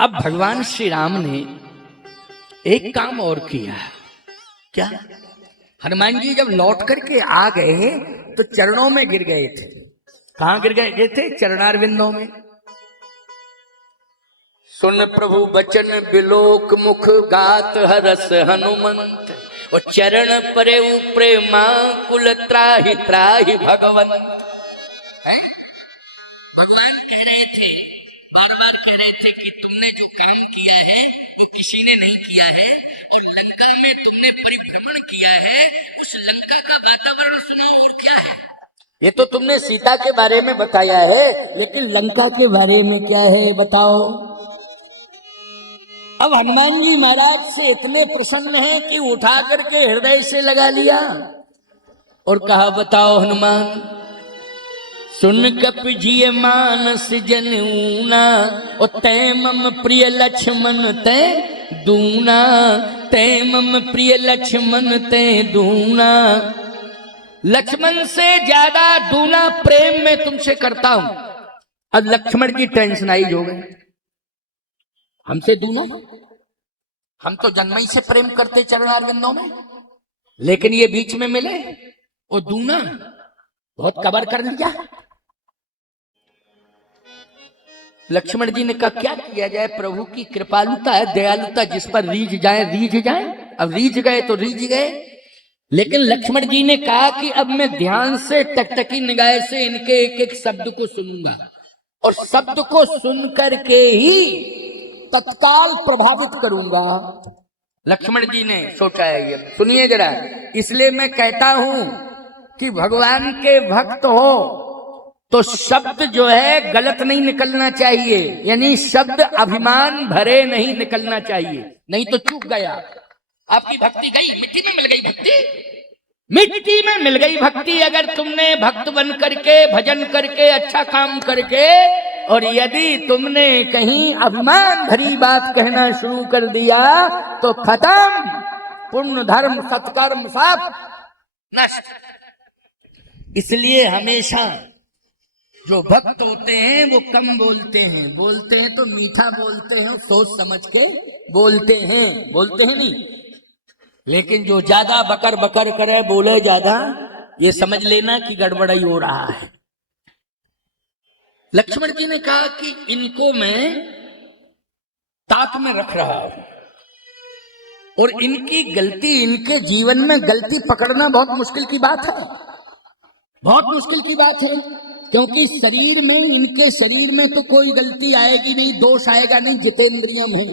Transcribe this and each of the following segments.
अब भगवान श्री राम ने एक काम और किया। क्या? हनुमान जी जब लौट करके आ गए तो चरणों में गिर गए थे। कहां गिर गए थे? चरणारविंदों में। सुन प्रभु बचन बिलोक मुख गात हरस हनुमंत, और चरण परे प्रेमा कुल त्राहि त्राहि भगवंत। भगवान कह रहे थे, बार बार कह रहे थे कि तुमने जो काम किया है वो किसी ने नहीं किया है, और लंका में तुमने परिभ्रमण किया है, उस लंका का वातावरण सुनो और क्या है। ये तो तुमने सीता के बारे में बताया है, लेकिन लंका के बारे में क्या है बताओ। अब हनुमान जी महाराज से इतने प्रसन्न हैं कि उठा करके हृदय से लगा लिया और कहा, बताओ हनुमान। सुन कप जिय मानस जनऊना, और तै मम प्रिय लक्ष्मण तै दूना, तै मम प्रिय लक्ष्मण तै दूना। लक्ष्मण से ज्यादा दूना प्रेम मैं तुमसे करता हूं। अब लक्ष्मण की टेंशनाइज हो गई, हमसे दूना? हम तो जन्म ही से प्रेम करते चरणारविंदों में, लेकिन ये बीच में मिले और दूना, बहुत कबर कर लिया। लक्ष्मण जी ने कहा, क्या किया जाए, प्रभु की कृपालुता है, दयालुता, जिस पर रीझ जाए रीझ जाए। अब रीझ गए तो रीझ गए, लेकिन लक्ष्मण जी ने कहा कि अब मैं ध्यान से टकटकी निगाह से इनके एक एक शब्द को सुनूंगा, और शब्द को सुन करके ही तत्काल प्रभावित करूंगा। लक्ष्मण जी ने सोचा है, ये सुनिए जरा, इसलिए मैं कहता हूं कि भगवान के भक्त हो तो शब्द जो है गलत नहीं निकलना चाहिए, यानी शब्द अभिमान भरे नहीं निकलना चाहिए, नहीं तो चूक गया। आपकी भक्ति गई, मिट्टी में मिल गई भक्ति, मिट्टी में मिल गई भक्ति। अगर तुमने भक्त बन करके, भजन करके, अच्छा काम करके, और यदि तुमने कहीं अभिमान भरी बात कहना शुरू कर दिया तो खत्म, पुण्य धर्म सत्कर्म सब नष्ट। इसलिए हमेशा जो भक्त होते हैं वो कम बोलते हैं, बोलते हैं तो मीठा बोलते हैं, सोच समझ के बोलते हैं, बोलते हैं नहीं। लेकिन जो ज्यादा बकर बकर करे, बोले ज्यादा, ये समझ लेना कि गड़बड़ाई हो रहा है। लक्ष्मण जी ने कहा कि इनको मैं ताक में रख रहा हूं, और इनकी गलती, इनके जीवन में गलती पकड़ना बहुत मुश्किल की बात है, बहुत मुश्किल की बात है, क्योंकि शरीर में, इनके शरीर में तो कोई गलती आएगी नहीं, दोष आएगा नहीं, जितेंद्रियम है।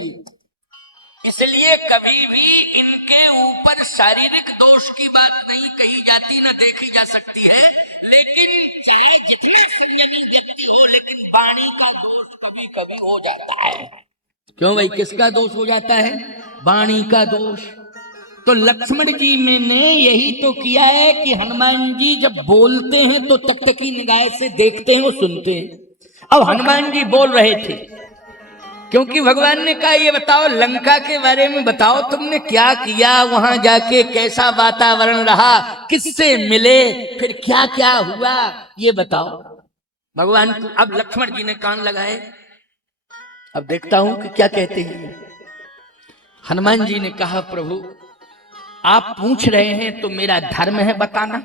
इसलिए कभी भी इनके ऊपर शारीरिक दोष की बात नहीं कही जाती, न देखी जा सकती है, लेकिन चाहे जितने संयमी व्यक्ति हो, लेकिन वाणी का दोष कभी कभी हो जाता है। क्यों भाई, किसका दोष हो जाता है? वाणी का दोष। तो लक्ष्मण जी ने यही तो किया है कि हनुमान जी जब बोलते हैं तो टकटकी निगाह से देखते हैं और सुनते हैं। अब हनुमान जी बोल रहे थे, क्योंकि भगवान ने कहा, ये बताओ लंका के बारे में बताओ, तुमने क्या किया, वहां जाके कैसा वातावरण रहा, किससे मिले, फिर क्या क्या हुआ, ये बताओ। भगवान, अब लक्ष्मण जी ने कान लगाए, अब देखता हूं कि क्या कहते हैं। हनुमान जी ने कहा, प्रभु आप पूछ रहे हैं तो मेरा धर्म है बताना,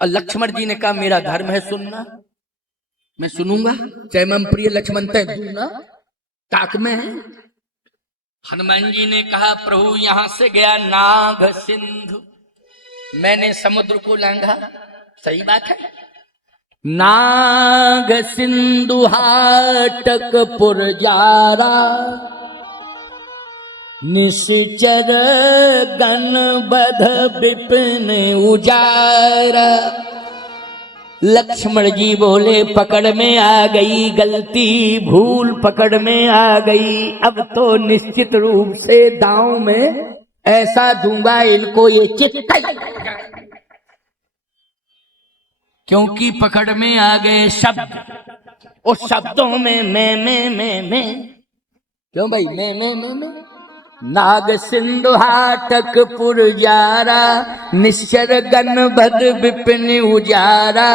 और लक्ष्मण जी ने कहा, मेरा धर्म है सुनना, मैं सुनूंगा, चाहे मैं प्रिय लक्ष्मण तय दूंगा, ताक में है। हनुमान जी ने कहा, प्रभु यहां से गया नाग सिंधु, मैंने समुद्र को लांघा, सही बात है, नाग सिंधु हाटक पुरजारा, निश्चर गण बध विपिन उजारा। लक्ष्मण जी बोले, पकड़ में आ गई गलती, भूल पकड़ में आ गई, अब तो निश्चित रूप से दांव में ऐसा दूंगा इनको ये चिट्ठी, क्योंकि पकड़ में आ गए शब्द, और शब्दों में मैं, क्यों भाई, मैं। नाग सिंधु हाटक पुरजारा, निश्चर गणबध विपिन उजारा,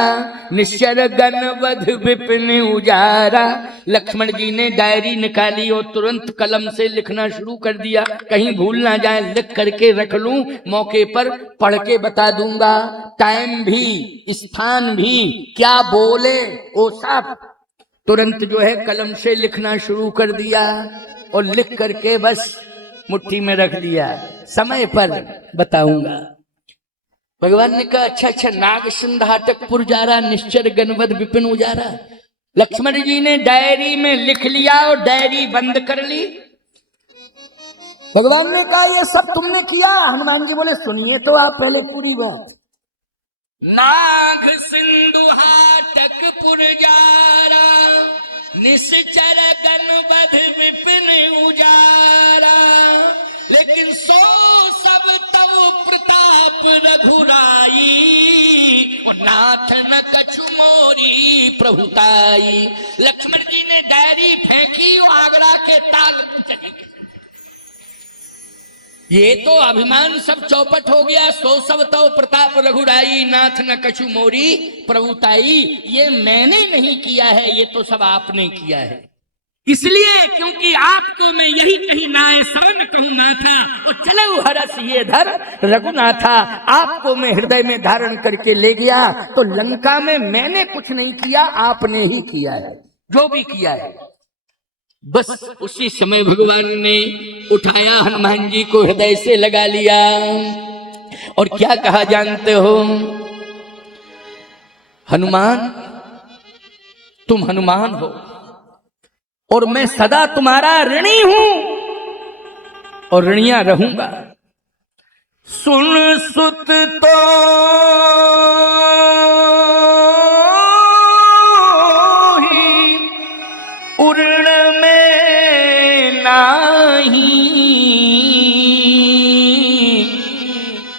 निश्चर गणबध विपिन उजारा। लक्ष्मण जी ने डायरी निकाली और तुरंत कलम से लिखना शुरू कर दिया, कहीं भूल ना जाए, लिख करके रख लूं, मौके पर पढ़ के बता दूंगा। टाइम भी, स्थान भी, क्या बोले वो सब तुरंत जो है कलम से लिखना शुरू कर दिया और लिख करके बस मुट्ठी में रख लिया, समय पर बताऊंगा। भगवान ने कहा अच्छा अच्छा, नाग सिंध हाटक पुरजारा, निश्चर गणबध विपिन उजारा। लक्ष्मण जी ने डायरी में लिख लिया और डायरी बंद कर ली। भगवान ने कहा ये सब तुमने किया? हनुमान जी बोले सुनिए तो आप पहले पूरी बात। नाग सिंधु हाटक पुरजारा, निश्चर गणबध विपिन उजारा, लेकिन सो सब तव प्रताप रघुराई, और नाथ न कछु मोरी प्रभुताई। लक्ष्मण जी ने डायरी फेंकी और आगरा के ताल में चली गई। ये तो अभिमान सब चौपट हो गया। सो सब तो प्रताप रघुराई, नाथ न कछु मोरी प्रभुताई। ये मैंने नहीं किया है, ये तो सब आपने किया है। इसलिए क्योंकि आपको मैं यही कही नाय शरण कहूं नाथा, और चलो हरस ये धर रघुनाथा। आपको मैं हृदय में धारण करके ले गया तो लंका में मैंने कुछ नहीं किया, आपने ही किया है जो भी किया है। बस उसी समय भगवान ने उठाया, हनुमान जी को हृदय से लगा लिया और क्या कहा जानते हो? हनुमान, तुम हनुमान हो और मैं सदा तुम्हारा ऋणी हूं और ऋणिया रहूंगा। सुन सुत तो ही उर्ण में नाही,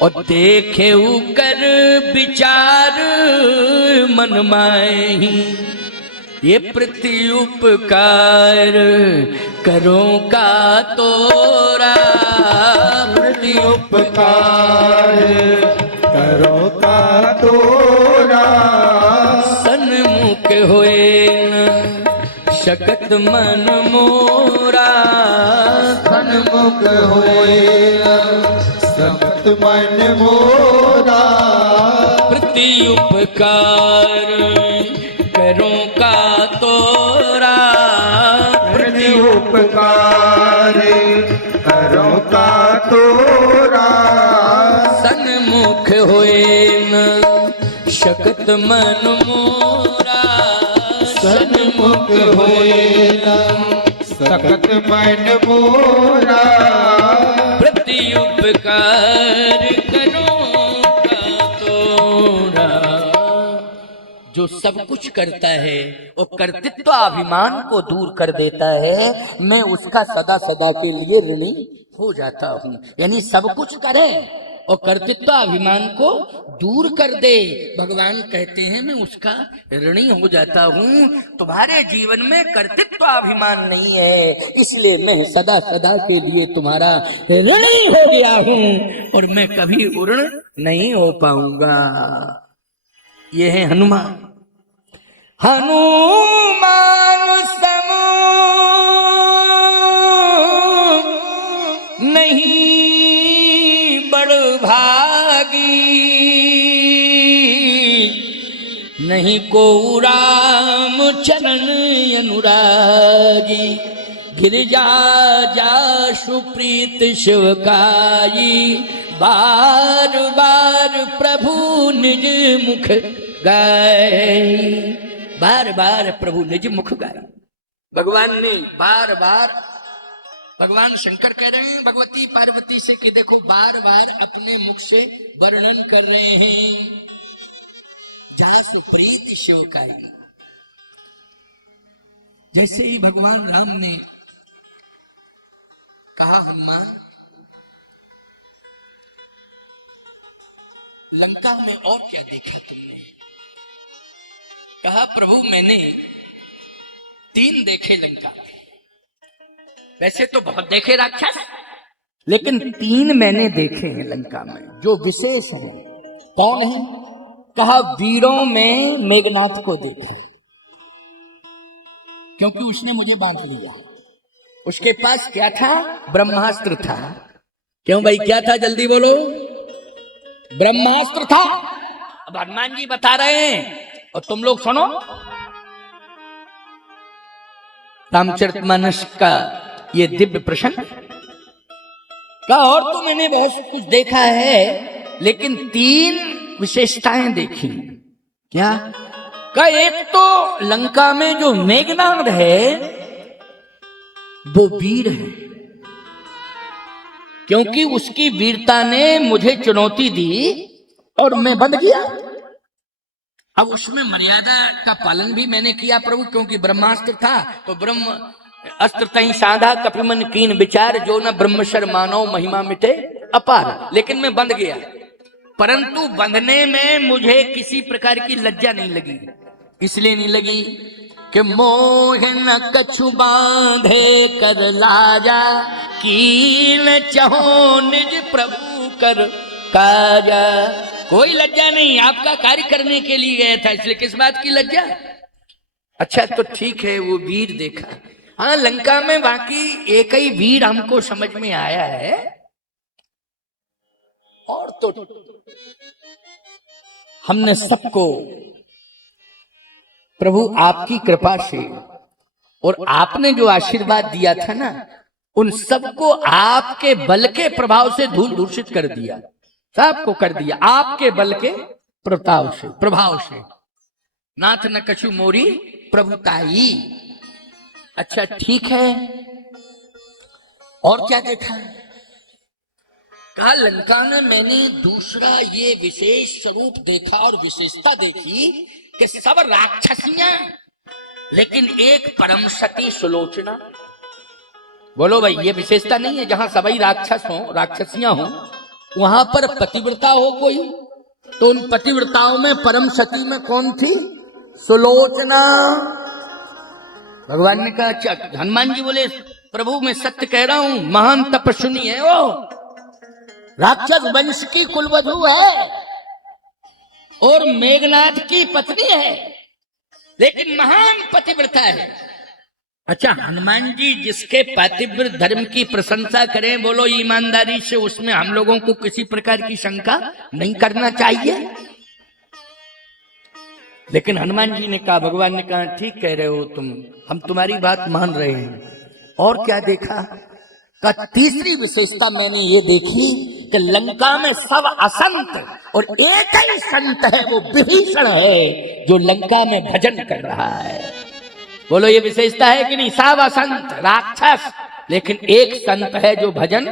और देखे कर विचार मन माही। ये प्रति उपकार करो का तोरा, प्रति उपकार करो का तोरा, सन्मुख होए न शकत मन मोरा, सन्मुख होए सकत मन मोरा। प्रति उपकार करो का तोरा, प्रति उपकार करो का तोरा, सन्मुख होए न शकत मन मोरा, सन्मुख होए सकत मन मोरा। प्रति उपकार करो का तोरा। जो सब कुछ करता है वो कर्तृत्व अभिमान को दूर कर देता है, मैं उसका सदा सदा के लिए ऋणी हो जाता हूं। यानी सब कुछ करे और कर्तृत्व अभिमान को दूर कर दे, भगवान कहते हैं मैं उसका ऋणी हो जाता हूं। तुम्हारे जीवन में कर्तृत्व अभिमान नहीं है, इसलिए मैं सदा सदा के लिए तुम्हारा ऋणी हो गया हूं और मैं कभी ऋण नहीं हो पाऊंगा। ये है हनुमान। हनुमान सम नहीं बड़भागी, नहीं को राम चरण अनुरागी। गिरिजा जासु प्रीत शिवकाई, बार बार प्रभु निज मुख गाय। बार बार प्रभु निज मुख गाय। भगवान ने बार बार, भगवान शंकर कह रहे हैं भगवती पार्वती से कि देखो बार बार अपने मुख से वर्णन कर रहे हैं। जासु प्रीत शिवकाई, जैसे ही भगवान राम ने कहा हनुमान लंका में और क्या देखा तुमने? कहा प्रभु मैंने 3 देखे लंका में। वैसे तो बहुत देखे राक्षस, लेकिन 3 मैंने देखे हैं लंका में जो विशेष हैं। कौन है? कहा वीरों में मेघनाथ को देखा, क्योंकि उसने मुझे बांध लिया। उसके पास क्या था? ब्रह्मास्त्र था। क्यों भाई, क्या था? जल्दी बोलो। ब्रह्मास्त्र था। अब हनुमान जी बता रहे हैं और तुम लोग सुनो। रामचरितमानस का ये दिव्य प्रसंग का, और तो मैंने बहुत कुछ देखा है, लेकिन 3 विशेषताएं देखी। क्या? का एक तो लंका में जो मेघनाद है वो वीर है, क्योंकि उसकी वीरता ने मुझे चुनौती दी और मैं बंध गया। अब उसमें मर्यादा का पालन भी मैंने किया प्रभु, क्योंकि ब्रह्मास्त्र था तो ब्रह्म अस्त्र तहीं साधा कपिमन कीन विचार, जो न ब्रह्मशर मानव महिमा मिटे अपार। लेकिन मैं बंध गया, परंतु बंधने में मुझे किसी प्रकार की लज्जा नहीं लगी। इसलिए नहीं लगी कि मोह न कछु बांधे कर लाजा, कीन चहो निज प्रभु कर काजा। कोई लज्जा नहीं, आपका कार्य करने के लिए गया था, इसलिए किस बात की लज्जा? अच्छा तो ठीक है, वो वीर देखा। हाँ, लंका में बाकी एक ही वीर हमको समझ में आया है, और तो हमने सबको प्रभु आपकी कृपा से और आपने जो आशीर्वाद दिया था ना, उन सबको आपके बल के प्रभाव से धूल दूषित कर दिया, सबको कर दिया आपके बल के प्रभाव से। नाथ न कछु मोरी प्रभुताई। अच्छा ठीक है, और क्या देखा? कहा लंका में मैंने दूसरा ये विशेष स्वरूप देखा और विशेषता देखी कि सब राक्षसियां, लेकिन एक परम सती सुलोचना। बोलो भाई, ये विशेषता नहीं है जहां सभी राक्षस हो, राक्षसियां हो, वहां पर पतिव्रता हो कोई, तो उन पतिव्रताओं में परम सती में कौन थी? सुलोचना। भगवान ने कहा, हनुमान जी बोले प्रभु मैं सत्य कह रहा हूं, महान तपस्विनी है वो, राक्षस वंश की कुलवधू है और मेघनाथ की पत्नी है, लेकिन महान पतिव्रता है। अच्छा, हनुमान जी जिसके पातिव्रत धर्म की प्रशंसा करें, बोलो ईमानदारी से, उसमें हम लोगों को किसी प्रकार की शंका नहीं करना चाहिए। लेकिन हनुमान जी ने कहा, भगवान ने कहा ठीक कह रहे हो तुम, हम तुम्हारी बात मान रहे हैं। और क्या देखा? का तीसरी विशेषता मैंने ये देखी कि लंका में सब असंत और एक ही संत है, वो विभीषण है जो लंका में भजन कर रहा है। बोलो ये विशेषता है कि नहीं? सब असंत राक्षस, लेकिन एक संत है जो भजन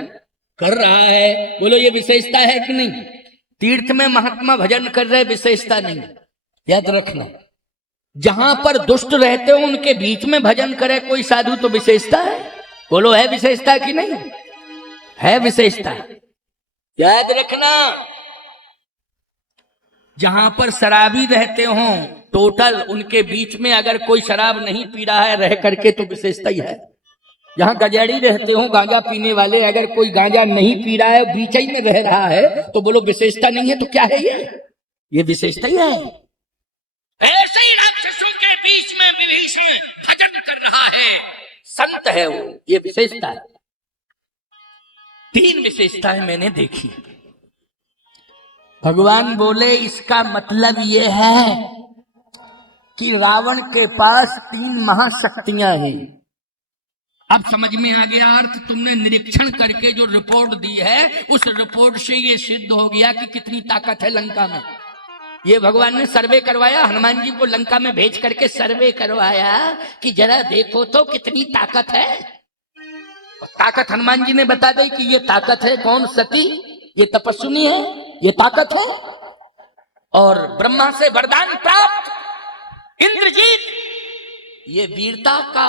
कर रहा है। बोलो ये विशेषता है कि नहीं? तीर्थ में महात्मा भजन कर रहे, विशेषता नहीं, याद रखना। जहां पर दुष्ट रहते हो उनके बीच में भजन करे कोई साधु तो विशेषता है। बोलो है विशेषता कि नहीं? है विशेषता, याद रखना। जहां पर शराबी रहते हो टोटल, उनके बीच में अगर कोई शराब नहीं पी रहा है रह करके तो विशेषता ही है। जहां गजेड़ी रहते हो, गांजा पीने वाले, अगर कोई गांजा नहीं पी रहा है, बीच ही में रह रहा है, तो बोलो विशेषता नहीं है तो क्या है? ये विशेषता ही है। ऐसे ही राक्षसों के बीच में विभीषण भजन कर रहा है, संत है वो, ये विशेषता है। 3 विशेषताएं मैंने देखी। भगवान बोले इसका मतलब ये है कि रावण के पास 3 महाशक्तियां हैं। अब समझ में आ गया अर्थ? तुमने निरीक्षण करके जो रिपोर्ट दी है, उस रिपोर्ट से ये सिद्ध हो गया कि कितनी ताकत है लंका में। ये भगवान ने सर्वे करवाया, हनुमान जी को लंका में भेज करके सर्वे करवाया कि जरा देखो तो कितनी ताकत है। ताकत हनुमान जी ने बता दी कि ये ताकत है। कौन? सती, ये तपस्विनी है, ये ताकत है। और ब्रह्मा से वरदान प्राप्त इंद्रजीत, ये वीरता का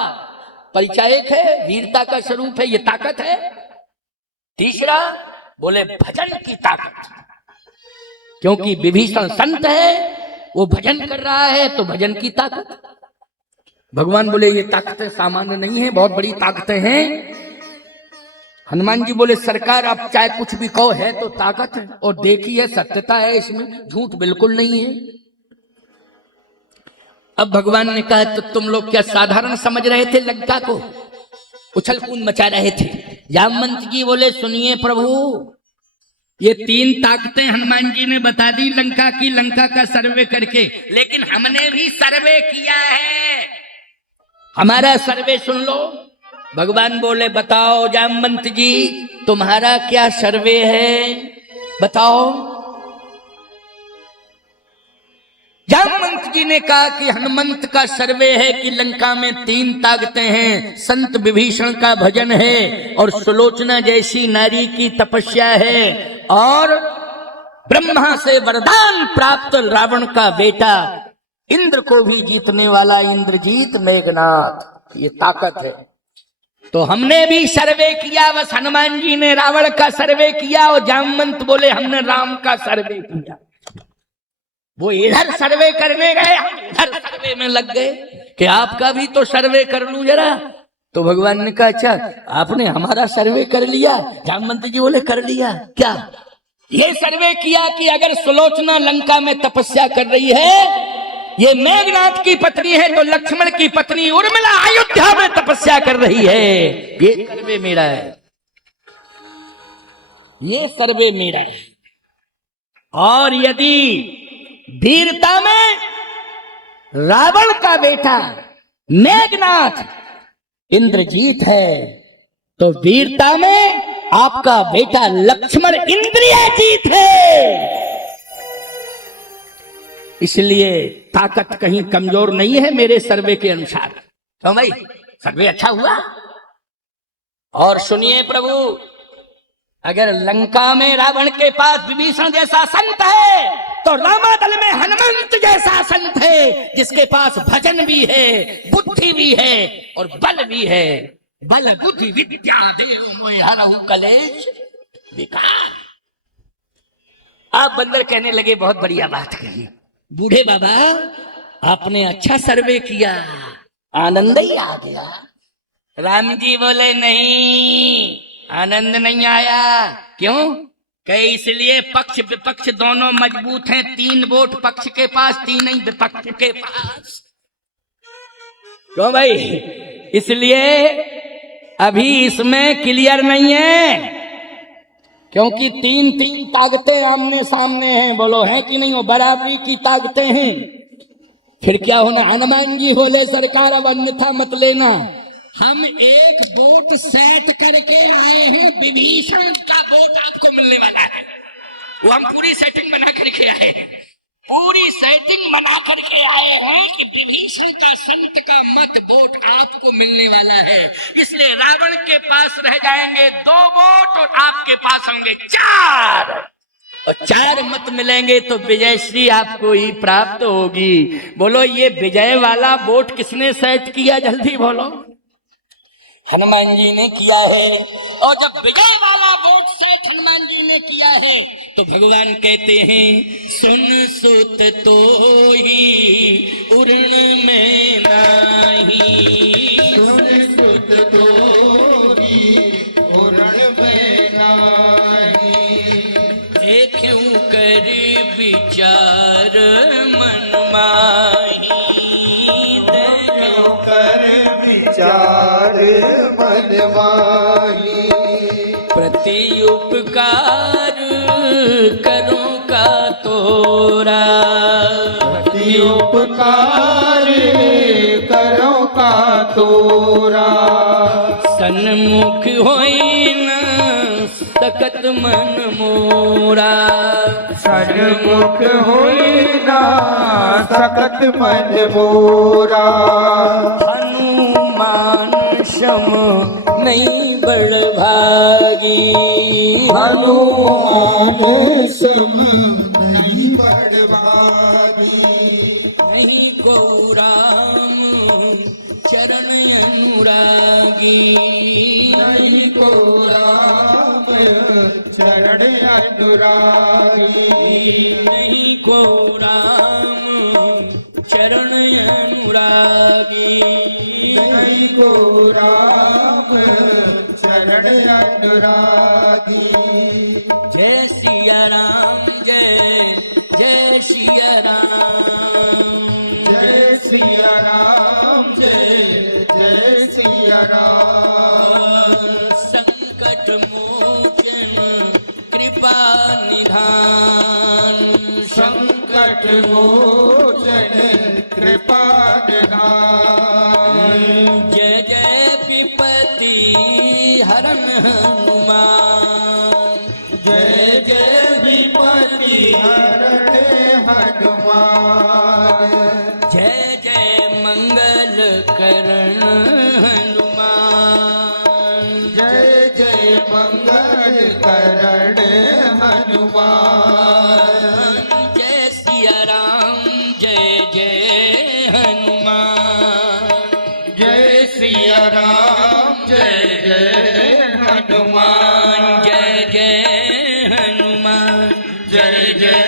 परिचायक है, वीरता का स्वरूप है, ये ताकत है। तीसरा बोले भजन की ताकत, क्योंकि विभीषण संत है, वो भजन कर रहा है तो भजन की ताकत। भगवान बोले ये ताकतें सामान्य नहीं है, बहुत बड़ी ताकतें हैं। हनुमान जी बोले सरकार आप चाहे कुछ भी कहो, है तो ताकत है और देखिए सत्यता है इसमें, झूठ बिल्कुल नहीं है। अब भगवान ने कहा तो तुम लोग क्या साधारण समझ रहे थे लंका को, उछल कूद मचा रहे थे। जामवंत जी बोले सुनिए प्रभु, ये 3 ताकतें हनुमान जी ने बता दी लंका की, लंका का सर्वे करके, लेकिन हमने भी सर्वे किया है, हमारा सर्वे सुन लो। भगवान बोले बताओ जामवंत जी तुम्हारा क्या सर्वे है, बताओ। जामवंत जी ने कहा कि हनुमंत का सर्वे है कि लंका में 3 ताकतें हैं, संत विभीषण का भजन है और सुलोचना जैसी नारी की तपस्या है और ब्रह्मा से वरदान प्राप्त रावण का बेटा इंद्र को भी जीतने वाला इंद्रजीत मेघनाथ, ये ताकत है। तो हमने भी सर्वे किया, बस हनुमान जी ने रावण का सर्वे किया और जामवंत बोले हमने राम का सर्वे किया। वो इधर सर्वे करने गए, हम इधर सर्वे में लग गए कि आपका भी तो सर्वे कर लूं जरा। तो भगवान ने कहा अच्छा आपने हमारा सर्वे कर लिया। जामवंत जी बोले कर लिया क्या? ये सर्वे किया कि अगर सुलोचना लंका में तपस्या कर रही है, ये मेघनाथ की पत्नी है, तो लक्ष्मण की पत्नी उर्मिला अयोध्या में तपस्या कर रही है। ये सर्वे मेरा है, ये सर्वे मेरा है। और यदि वीरता में रावण का बेटा मेघनाथ इंद्रजीत है, तो वीरता में आपका बेटा लक्ष्मण इंद्रियजीत है। इसलिए ताकत कहीं कमजोर नहीं है मेरे सर्वे के अनुसार। तो भाई सर्वे अच्छा हुआ। और सुनिए प्रभु, अगर लंका में रावण के पास विभीषण जैसा संत है, तो रामादल में हनुमंत जैसा संत है, जिसके पास भजन भी है, बुद्धि भी है और बल भी है। बल बुद्धि विद्या देव मोहि हरहु कलेश विकार। आप बंदर कहने लगे बहुत बढ़िया बात कही बूढ़े बाबा, आपने अच्छा सर्वे किया, आनंद ही आ गया। राम जी बोले नहीं, आनंद नहीं आया। क्यों? कई इसलिए पक्ष विपक्ष दोनों मजबूत हैं, 3 वोट पक्ष के पास, 3 ही विपक्ष के पास। क्यों भाई? इसलिए अभी इसमें क्लियर नहीं है, क्योंकि 3 ताकतें आमने सामने हैं। बोलो है कि नहीं? वो बराबरी की ताकतें हैं। फिर क्या होना? हनुमान जी बोले सरकार अब अन्यथा मत लेना, हम एक वोट सेट करके आए हैं, विभीषण का वोट आपको मिलने वाला है। वो हम पूरी सेटिंग बना करके आए हैं, पूरी सेटिंग बना करके आए हैं कि विभीषण का संत का मत वोट आपको मिलने वाला है। इसलिए रावण के पास रह जाएंगे 2 वोट और आपके पास होंगे 4, और 4 मत मिलेंगे तो विजयश्री आपको ही प्राप्त होगी। बोलो ये विजय वाला वोट किसने सेट किया? जल्दी बोलो। हनुमान जी ने किया है। और जब विजय वाला वोट सेट हनुमान जी ने किया है, तो भगवान कहते हैं सुन सुत तो ही उरण में नाही, सुन सुत तो ही उरण में नाही। क्यों कर विचार मन माही, क्यों कर विचार मन माही। प्रति उपकार करूं का तोरा, प्रति उपकार करो का तोरा। सन्मुख होई न सकत मन मोरा, सन्मुख होई ना सकत मन मोरा। हनुमान सम नहीं बड़ भागी, हनुमान सम नहीं बड़ भागी। नहीं को राम चरण अनुरागी, नहीं को राम चरण अनुरागी। नहीं को राम चरण अनुरागी। नहीं को राम चरण चरण अनुरागी। जय सिया राम, जय जय सिया राम। जय सिया राम, जय जय सिया राम। संकट मोचन कृपा निधान। संकट मोचन कृपा निधान। जय जय विपत्ति हरण हनुमान। जय जय विपत्ति हरण हनुमान। जय जय मंगल करण हनुमान। जय जय मंगल करण हनुमान। जय सिया राम, जय जय हनुमान। जय सिया राम, जय जय हनुमान। जय जय हनुमान, जय जय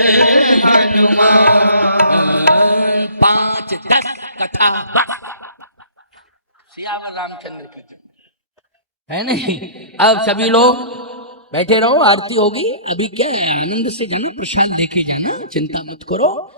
हनुमान। 5-10 कथा बस। सियावर रामचंद्र की जय। है नहीं? अब सभी लोग बैठे रहो, आरती होगी। अभी क्या है, आनंद से जाना, प्रसाद लेके जाना, चिंता मत करो।